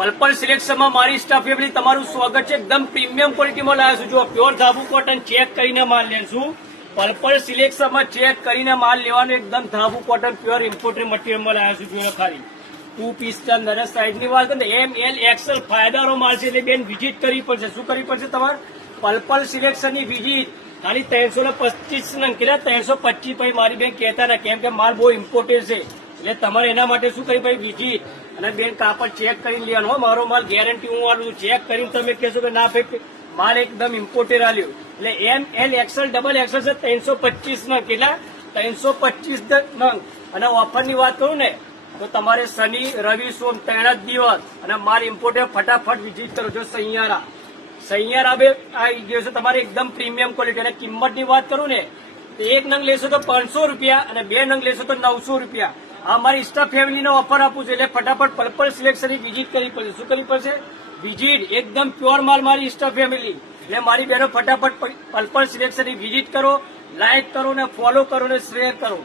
Purple સિલેક્શનમાં મારી staff family તમારું સ્વાગત છે। એકદમ પ્રીમિયમ ક્વોલિટીમાં લાવ્યા છું। જો પ્યોર ધાબુ કોટન ચેક કરીને માલ લેશું। પર્પલ સિલેક્શનમાં ચેક કરીને માલ લેવાનો એકદમ ધાબુ કોટન પ્યોર ઇમ્પોર્ટેડ મટીરિયલમાં લાવ્યા છું। જો ખાલી 2 પીસ અંદર સાઈડની વાત ને એમ એલ એક્સેલ ફાયદારો માલ છે એટલે બેન વિઝિટ કરવી પડશે। શું કરવી પડશે તમારે? પર્પલ સિલેક્શનની વિઝિટ ખાલી 325 નંગ કેટલા 325 પછી મારી બેન કહેતા ને કેમ કે માલ બહુ ઇમ્પોર્ટેન્ટ છે એટલે તમારે એના માટે શું કરી ભાઈ વિઝિટ અને બેન કાપડ ચેક કરીને લેવાનો। મારો માલ ગેરંટી હું આલું છું। ચેક કરીને તમે કહેશો કે ના ભાઈ માલ એકદમ ઇમ્પોર્ટેન્ટ આલ્યો એટલે M L XL double XL છે 325 નંગ કેટલા 325 નંગ। અને ઓફરની વાત કરું ને તો તમારે શનિ રવિ સોમ 3 જ દિવસ અને માલ ઇમ્પોર્ટેન્ટ ફટાફટ વિઝિટ કરો। જો સૈયારા બે આવી ગયો છે તમારે એકદમ પ્રીમિયમ ક્વોલિટી। અને કિંમતની વાત કરું ને તો 1 નંગ લેશો તો 500 રૂપિયા અને 2 નંગ લેશો તો 900 રૂપિયા। આ મારી સ્ટાફ ફેમિલીનો ઓફર આપું છું એટલે ફટાફટ પર્પલ સિલેક્શનની વિઝિટ કરવી પડશે। શું કરવી પડશે? વિઝિટ એકદમ પ્યોર માલ મારી સ્ટાફ ફેમિલી એટલે મારી બહેનો ફટાફટ પર્પલ સિલેક્શનની વિઝિટ કરો, લાઇક કરો ને ફોલો કરો ને શેર કરો।